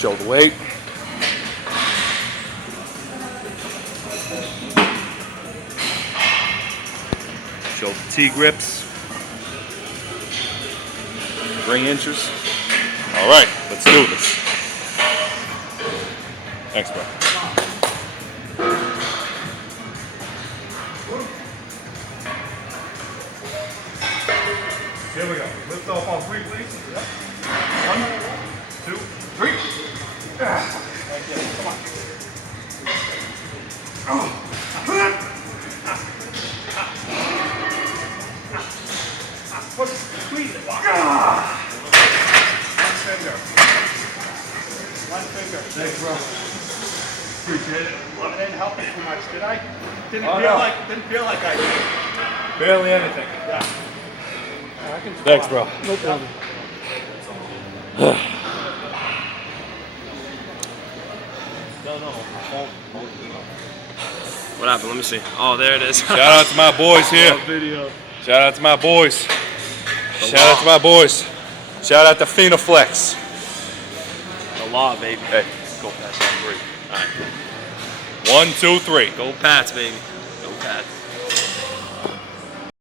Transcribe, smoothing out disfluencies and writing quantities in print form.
Show the weight. Show the T-grips. 3 inches. All right, let's do this. Thanks, bro. Here we go. Lift off on 3, please. Yep. 1, 2, 3. Right there. Come on. Push. Squeeze it. One finger. One finger. Thanks, bro. Appreciate it. I didn't help you too much, did I? Didn't feel like I did. Barely anything. Yeah. Thanks, bro. No problem. What happened? Let me see. Oh, there it is. Shout out to my boys here. Shout out to my boys. Shout out to my boys. Shout out to Phenoflex. The law, baby. Hey, go Pats on 3. All right. 1, 2, 3. Go Pats, baby. Go Pats.